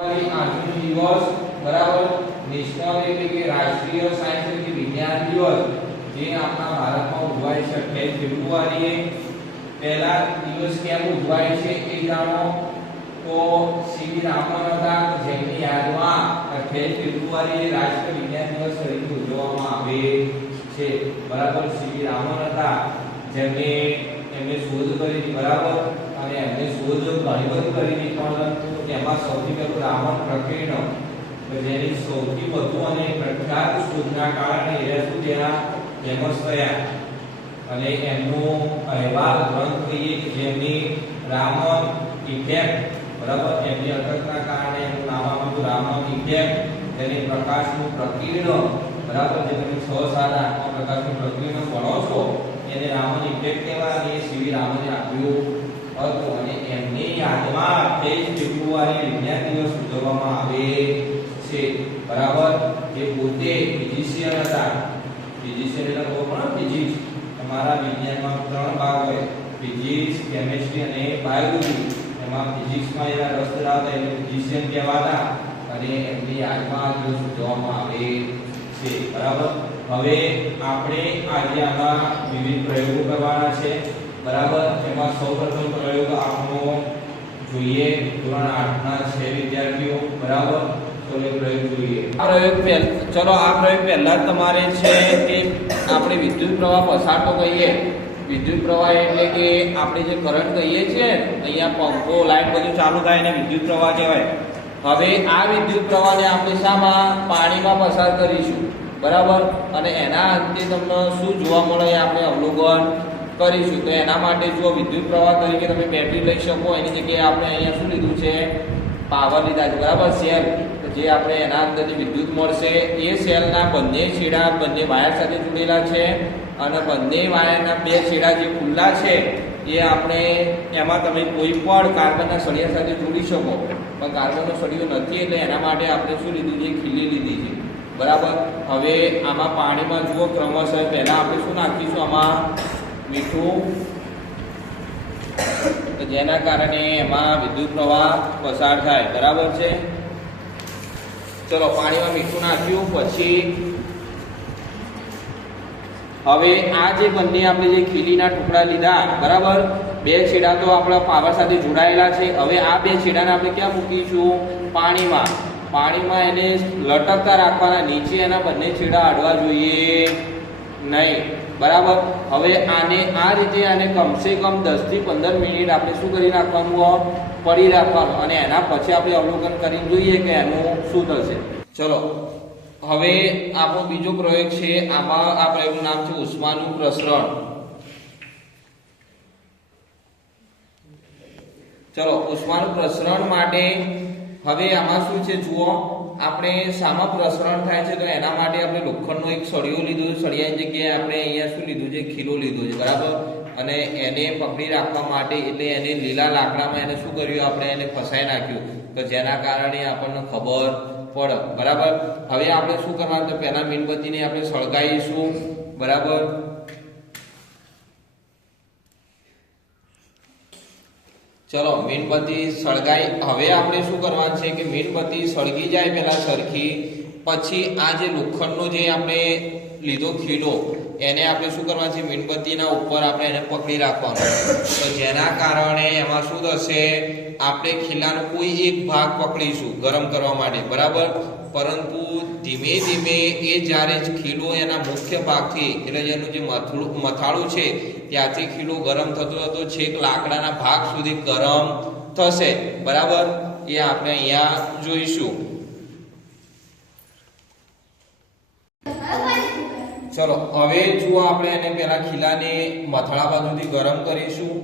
આજનો દિવસ બરાબર નેશનલ એટલે કે રાષ્ટ્રીય સાયન્સ એટલે કે વિજ્ઞાન દિવસ જે આપણા ભારતમાં ઉજવાય છે 28 ફેબ્રુઆરીએ પહેલા દિવસ કેમ ઉજવાય છે એ જાણો તો સીવી રામન હતા જેમની યાદમાં 28 ફેબ્રુઆરીએ રાષ્ટ્રીય વિજ્ઞાન દિવસ તરીકે ઉજવવામાં આવે છે બરાબર સીવી રામન હતા એમને શોધ કરી હતી બરાબર અને એમને શોધ ઘણી બધી કરી હતી પરંતુ તેમાં સૌથી પહેલું રામન પ્રકિરણ જેની સૌથી વધુ અને પ્રખ્યાત શોધના કારણે એ શું થયા ફેમસ થયા અને એમનો અહેવાલ ગ્રંથ કહીએ કે જેમની રામન ઇફેક્ટ બરાબર એમની અટકના કારણે એનું નામ આપ્યું રામન ઇફેક્ટ જેની પ્રકાશનું પ્રકિરણ બરાબર જે તમે 6-7 8 પ્રકાશનું પ્રકિરણ ભણો છો એને રામન ઇફેક્ટ કહેવાય અને સીવી રામને આપ્યું હતું અને એમની યાદમાં 28 ફેબ્રુઆરી વિજ્ઞાન દિવસ ઉજવવામાં આવે છે બરાબર જે પોતે ફિઝિશિયન હતા ફિઝિશિયન એટલે તો પણ ફિઝિક્સ તમારા વિજ્ઞાનમાં 3 ભાગ હોય ફિઝિક્સ કેમિસ્ટ્રી અને બાયોલોજી એમાં ફિઝિક્સમાં એના રસ ધરાવતા એટલે ફિઝિશિયન કહેવાતા અને એમની યાદમાં દિવસ ઉજવવામાં આવે છે બરાબર હવે આપણે આજે આમાં વિવિધ પ્રયોગો કરવાના છે બરાબર એમાં સૌપ્રથમ પ્રયોગ આપણો જોઈએ ધોરણ 8 ના છે વિદ્યાર્થીઓ બરાબર તો એ પ્રયોગ જોઈએ આ પ્રયોગ પહેલા તમારે છે કે આપણે વિદ્યુત પ્રવાહ પસાર તો કહીએ વિદ્યુત પ્રવાહ એટલે કે આપણે જે કરંટ કહીએ છીએ અહીંયા પંખો લાઈટ બધું ચાલુ થાય ને વિદ્યુત પ્રવાહ કહેવાય હવે આ વિદ્યુત પ્રવાહને આપણે શામાં પાણીમાં પસાર કરીશું બરાબર અને એના અંતે તમને શું જોવા મળે એ આપણે અવલોકન કરીશું તો એના માટે જો વિદ્યુત પ્રવાહ તરીકે તમે બેટરી લઈ શકો એની જગ્યાએ આપણે અહીંયા શું લીધું છે પાવર લીધા છે બરાબર સેલ જે આપણે એના અંદરથી વિદ્યુત મળશે એ સેલના બંને છેડા બંને વાયર સાથે જોડેલા છે અને બંને વાયરના બે છેડા જે ખુલ્લા છે એ આપણે એમાં તમે કોઈ પણ કાર્બનના સળિયા સાથે જોડી શકો પણ કાર્બનનો સળિયો નથી એટલે એના માટે આપણે શું લીધું છે ખીલી લીધી છે બરાબર હવે આમાં પાણીમાં જુઓ ક્રમશઃ પહેલા આપણે શું નાખીશું આમાં મીઠું જેના કારણે એમાં વિદ્યુત પ્રવાહ પસાર થાય બરાબર છે ચલો પાણીમાં મીઠું નાખ્યું પછી હવે આ જે બંને આપણે જે ખીલીના ટુકડા લીધા બરાબર બે છેડા તો આપણા પાવર સાથે જોડાયેલા છે હવે આ બે છેડાને આપણે ક્યાં મૂકીશું પાણીમાં એને લટકતા રાખવાના નીચે એના બંને છેડા અડવા જોઈએ નહીં બરાબર હવે આને આ રીતે આને કમસે કમ 10 થી 15 મિનિટ આપણે શું કરી રાખવાનું પડી રાખવાનું અને એના પછી આપણે અવલોકન કરીને જોઈએ કે એનું શું થશે ચલો હવે આપણો બીજો પ્રયોગ છે આમાં આ પ્રયોગનું નામ છે ઉષ્માનું પ્રસરણ ચલો ઉષ્માનું પ્રસરણ માટે હવે આમાં શું છે જુઓ આપણે સામા પ્રસરણ થાય છે તો એના માટે આપણે લોખંડનો એક સળિયો લીધો છે સળિયાની જગ્યાએ આપણે અહીંયા શું લીધું છે ખીલો લીધો છે બરાબર અને એને પકડી રાખવા માટે એટલે એને લીલા લાકડામાં એને શું કર્યું આપણે એને ફસાઈ નાખ્યું તો જેના કારણે આપણને ખબર પડે બરાબર હવે આપણે શું કરવાનું તો પહેલા મીણબત્તીને આપણે સળગાવીશું બરાબર ચલો મીણબત્તી સળગાઈ હવે આપણે શું કરવાનું છે કે મીણબત્તી સળગી જાય પહેલા સરખી પછી આ જે લોખંડનો જે આપણે લીધો ખીલો એને આપણે શું કરવાનું છે મીણબત્તીના ઉપર આપણે એને પકડી રાખવાનો તો જેના કારણે એમાં શું થશે આપણે ખીલાનો કોઈ એક ભાગ પકડીશું ગરમ કરવા માટે બરાબર પરંતુ ધીમે ધીમે એ જ્યારે ખીલો એના મુખ્ય ભાગથી એટલે જેનું જે મથાળું છે ત્યાંથી ખીલો ગરમ થતો હતો છેક લાકડાના ભાગ સુધી ગરમ થશે બરાબર એ આપણે અહીંયા જોઈશું ચલો હવે જુઓ આપણે એને પેલા ખીલાને મથાળા બાજુથી ગરમ કરીશું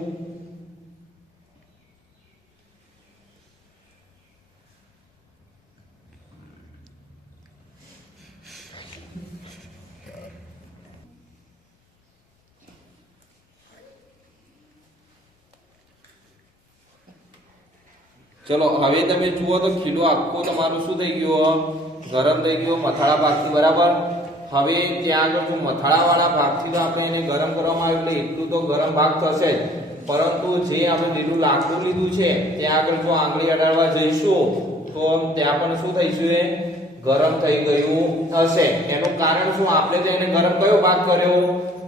ચલો હવે તમે જુઓ તો ખીલો આખો તમારો શું થઈ ગયો ગરમ થઈ ગયો મથાળા ભાગથી બરાબર હવે ત્યાં આગળ જો મથાળાવાળા ભાગથી તો આપણે એને ગરમ કરવામાં આવ્યું એટલે એટલું તો ગરમ ભાગ થશે પરંતુ જે આપણે લીલું લાકડું લીધું છે ત્યાં આગળ જો આંગળી અડાડવા જઈશું તો ત્યાં પણ શું થઈશું એ ગરમ થઈ ગયું હશે. એનું કારણ શું? આપણે તો એને ગરમ કયો ભાગ કર્યો?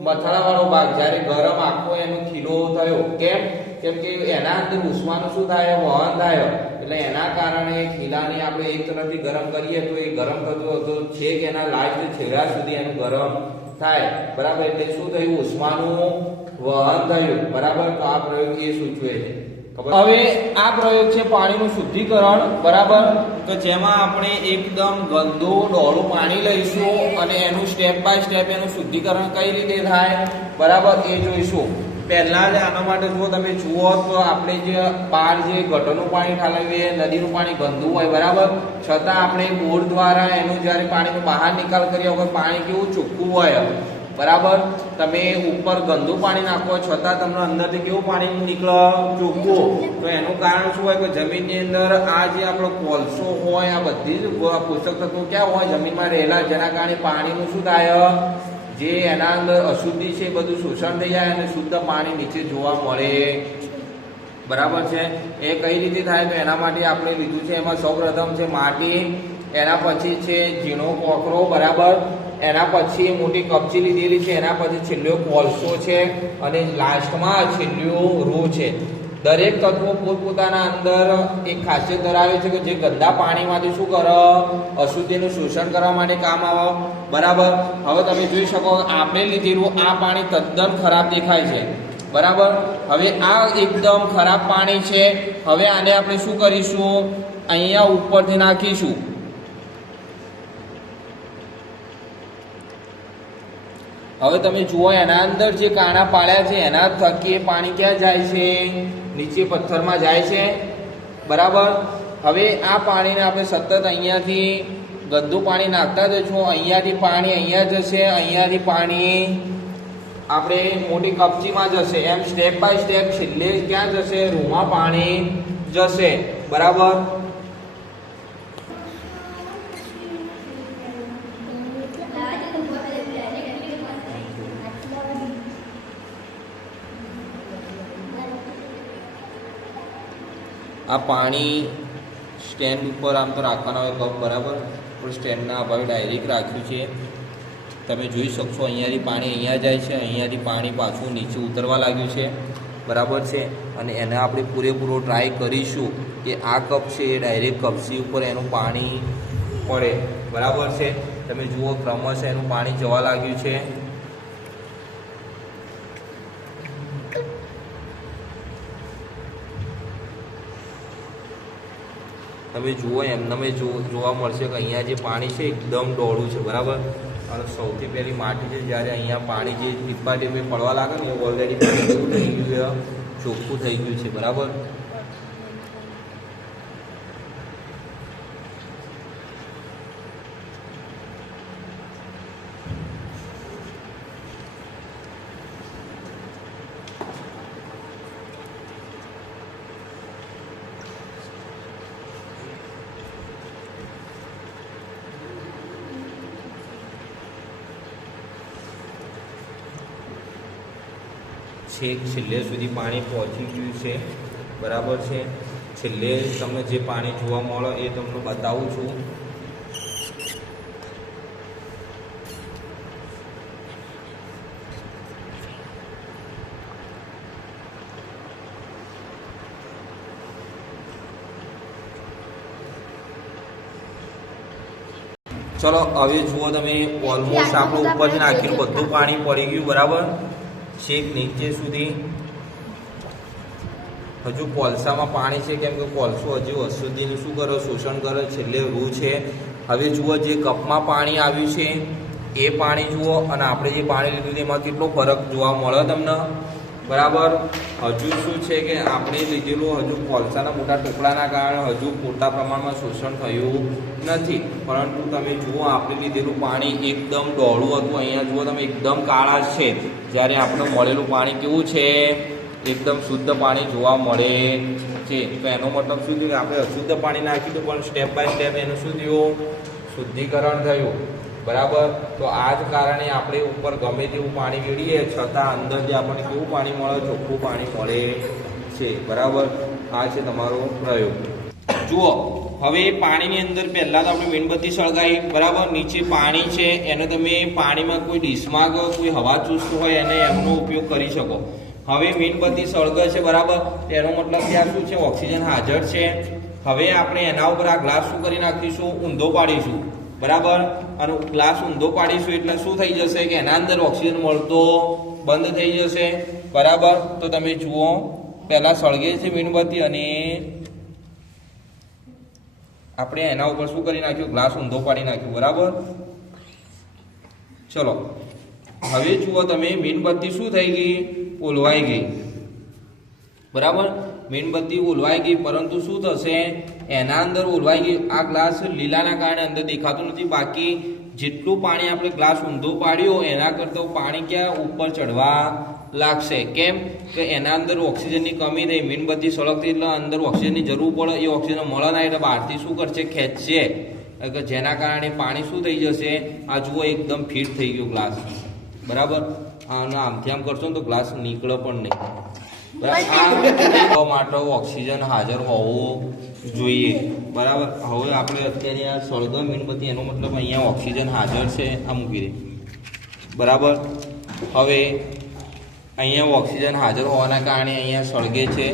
મથાળા વાળો ભાગ. જ્યારે ગરમ આખો એનો ખીલો થયો. કેમ? કેમ કે એના અંદર ઉષ્માનું શું થાય? વહન થાય. એટલે એના કારણે ખીલાને આપણે એક તરફથી ગરમ કરીએ તો એ ગરમ થતો હતો છેક એના લાસ્ટ છેડા સુધી એનું ગરમ થાય. બરાબર? એટલે શું થયું? ઉષ્માનું વહન થયું. બરાબર? તો આ પ્રયોગ એ સૂચવે છે. હવે આ પ્રયોગ છે પાણીનું શુદ્ધિકરણ. બરાબર? તો જેમાં આપણે એકદમ ગંદુ ડોળું પાણી લઈશું અને એનું સ્ટેપ બાય સ્ટેપ એનું શુદ્ધિકરણ કઈ રીતે થાય, બરાબર, એ જોઈશું. પહેલા જ આના માટે જો તમે જુઓ તો આપણે જે બહાર જે ગટરનું પાણી ઠાલવીએ, નદીનું પાણી ગંદુ હોય, બરાબર, છતાં આપણે બોર દ્વારા એનું જ્યારે પાણીનો બહાર નિકાલ કરીએ વગર પાણી કેવું ચોખ્ખું હોય. બરાબર? તમે ઉપર ગંદુ પાણી નાખો છતાં તમને અંદરથી કેવું પાણી નીકળે? ચોખ્ખું. તો એનું કારણ શું હોય કે જમીનની અંદર આ જે આપણો કોલસો હોય, આ બધી જ પોષક તત્વો ક્યાં હોય? જમીનમાં રહેલા, જેના કારણે પાણીનું શું થાય? જે એના અંદર અશુદ્ધિ છે બધું શોષણ થઈ જાય અને શુદ્ધ પાણી નીચે જોવા મળે. બરાબર છે? એ કઈ રીતે થાય? તો એના માટે આપણે લીધું છે એમાં સૌપ્રથમ છે માટી, એના પછી છે ઝીણો કોકરો, બરાબર, એના પછી મોટી કપચી લીધેલી છે, એના પછી છેલ્લો કોલસો છે અને લાસ્ટમાં છેલ્લું રૂ છે. દરેક તત્વો પોતપોતાના અંદર એક ખાસિયત ધરાવે છે કે જે ગંદા પાણીમાંથી શું કરે? અશુદ્ધિનું શોષણ કરવા માટે કામ આવે. બરાબર? હવે તમે જોઈ શકો આપણે લીધેલું આ પાણી તદ્દન ખરાબ દેખાય છે. બરાબર? હવે આ એકદમ ખરાબ પાણી છે. હવે આને આપણે શું કરીશું? અહીંયા ઉપરથી નાખીશું. હવે તમે જુઓ એના અંદર જે કાણા પાડ્યા છે એના થકી એ પાણી ક્યાં જાય છે? નીચે પથ્થરમાં જાય છે. બરાબર? હવે આ પાણીને આપણે સતત અહીંયાથી ગંદુ પાણી નાખતા જઈશું. અહીંયાથી પાણી અહીંયા જશે, અહીંયાથી પાણી આપણે મોટી કપચીમાં જશે, એમ સ્ટેપ બાય સ્ટેપ છેલ્લે ક્યાં જશે? રૂમાં પાણી જશે. બરાબર? આ પાણી સ્ટેન્ડ ઉપર આમ તો રાખવાના હોય કપ, બરાબર, પણ સ્ટેન્ડના અભાવે ડાયરેક્ટ રાખ્યું છે. તમે જોઈ શકશો અહીંયાથી પાણી અહીંયા જાય છે, અહીંયાથી પાણી પાછું નીચે ઉતરવા લાગ્યું છે. બરાબર છે? અને એને આપણે પૂરેપૂરો ટ્રાય કરીશું કે આ કપ છે એ ડાયરેક્ટ કપસી ઉપર એનું પાણી પડે. બરાબર છે? તમે જુઓ ક્રમશઃ એનું પાણી જવા લાગ્યું છે. તમે જુઓ એમને જોવા મળશે કે અહીંયા જે પાણી છે એકદમ ડોળું છે. બરાબર? અને સૌથી પહેલી માટી છે, જ્યારે અહીંયા પાણી જે ટીપા ટીપે પડવા લાગે ને એ ઓલરેડી પાણી કેવું થઈ ગયું છે? ચોખ્ખું થઈ ગયું છે. બરાબર? છેક છેલ્લે સુધી પાણી પહોંચી ગયું છે. બરાબર છે? છેલ્લે તમને જે પાણી જોવા મળે એ તમને બતાવું છું. ચલો હવે જુઓ તમે, ઓલમોસ્ટ આપણું ઉપરથી નાખેલું બધું પાણી પડી ગયું. બરાબર? છેક નીચે સુધી હજુ કોલસામાં પાણી છે, કેમ કે કોલસો હજુ અશુદ્ધિનું શું કરે? શોષણ કરે. છેલ્લે રૂ છે. હવે જુઓ જે કપમાં પાણી આવ્યું છે એ પાણી જુઓ અને આપણે જે પાણી લીધું એમાં કેટલો ફરક જોવા મળે તમને. બરાબર? હજુ શું છે કે આપણે લીધેલું હજુ કોલસાના મોટા ટુકડાના કારણે હજુ પૂરતા પ્રમાણમાં શોષણ થયું નથી. પરંતુ તમે જુઓ આપણે લીધેલું પાણી એકદમ ડોળું હતું, અહીંયા જુઓ તમે એકદમ કાળા છે. જ્યારે આપણે મળેલું પાણી કેવું છે? એકદમ શુદ્ધ પાણી જોવા મળે છે. તો એનો મતલબ શું થયું? આપણે અશુદ્ધ પાણી નાખ્યું હતું પણ સ્ટેપ બાય સ્ટેપ એનું શું થયું? શુદ્ધિકરણ થયું. બરાબર? તો આ જ કારણે આપણે ઉપર ગમે તેવું પાણી વેડીએ છતાં અંદર જે આપણને કેવું પાણી મળે? ચોખ્ખું પાણી મળે છે. બરાબર? આ છે તમારો પ્રયોગ. જુઓ હવે પાણીની અંદર પહેલા તો આપણે મીણબત્તી સળગાવી, બરાબર. નીચે પાણી છે, એને તમે પાણીમાં કોઈ ડીશમાં કોઈ હવા ચૂસતું હોય એને એમનો ઉપયોગ કરી શકો. હવે મીણબત્તી સળગે છે, બરાબર. એનો મતલબ કે આ શું છે? ઓક્સિજન હાજર છે. હવે આપણે એના ઉપર આ ગ્લાસ શું કરી નાખીશું? ઊંધો પાડીશું, બરાબર. અને ગ્લાસ ઊંધો પાડીશું એટલે શું થઈ જશે કે એના અંદર ઓક્સિજન મળતો બંધ થઈ જશે, બરાબર. તો તમે જુઓ, પહેલા સળગે છે મીણબત્તી અને આપણે એના ઉપર શું કરી નાખ્યું? ગ્લાસ ઊંધો પાડી નાખ્યું, બરાબર. ચલો હવે જુઓ તમે, મીણબત્તી શું થઈ ગઈ? ઓલવાઈ ગઈ, બરાબર. મીણબત્તી ઓલવાઈ ગઈ, પરંતુ શું થશે? એના અંદર ઓલવાઈ ગઈ. આ ગ્લાસ લીલાના કારણે અંદર દેખાતું નથી, બાકી જેટલું પાણી આપણે ગ્લાસ ઊંધો પાડ્યો એના કરતાં પાણી ક્યાં ઉપર ચડવા લાગશે. કેમ કે એના અંદર ઓક્સિજનની કમી થઈ, મીણબત્તી સળગતી એટલે અંદર ઓક્સિજનની જરૂર પડે, એ ઓક્સિજન મળે ના એટલે બહારથી શું કરશે? ખેંચશે, કે જેના કારણે પાણી શું થઈ જશે? આ જુઓ, એકદમ ફિટ થઈ ગયો ગ્લાસ, બરાબર. આમથી આમ કરશો ને તો ગ્લાસ નીકળે પણ નહીં, બરાબર. આ માટે ઓક્સિજન હાજર હોવું જોઈએ, બરાબર. હવે આપણે અત્યારે આ સળગમ મીણબત્તી, એનો મતલબ અહીંયા ઓક્સિજન હાજર છે, આ મૂકી દે, બરાબર. હવે અહીંયા ઓક્સિજન હાજર હોવાના કારણે અહીંયા સળગે છે,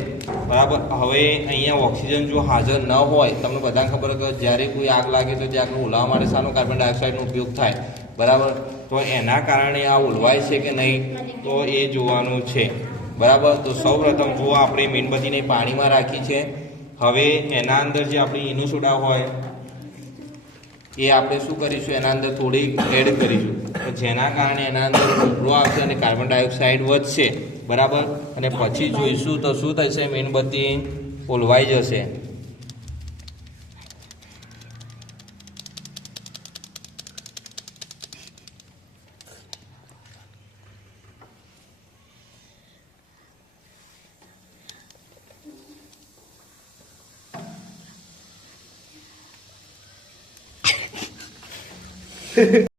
બરાબર. હવે અહીંયા ઓક્સિજન જો હાજર ન હોય, તમને બધાને ખબર કે જ્યારે કોઈ આગ લાગે તો ત્યાં આગળ ઓલવવા માટે શાનો? કાર્બન ડાયોક્સાઇડનો ઉપયોગ થાય, બરાબર. તો એના કારણે આ ઓલવાય છે કે નહીં, તો એ જોવાનું છે, બરાબર. તો સૌપ્રથમ જુઓ, આપણે મીણબત્તીને પાણીમાં રાખી છે. હવે એના અંદર જે આપણી ઈનો સોડા હોય એ આપણે શું કરીશું? એના અંદર થોડી એડ કરીશું, જેના કારણે એના અંદર ઉભરો આવશે અને કાર્બન ડાયોક્સાઇડ વધશે, બરાબર. અને પછી જોઈશું તો શું થશે? મીણબત્તી ઓલવાઈ જશે.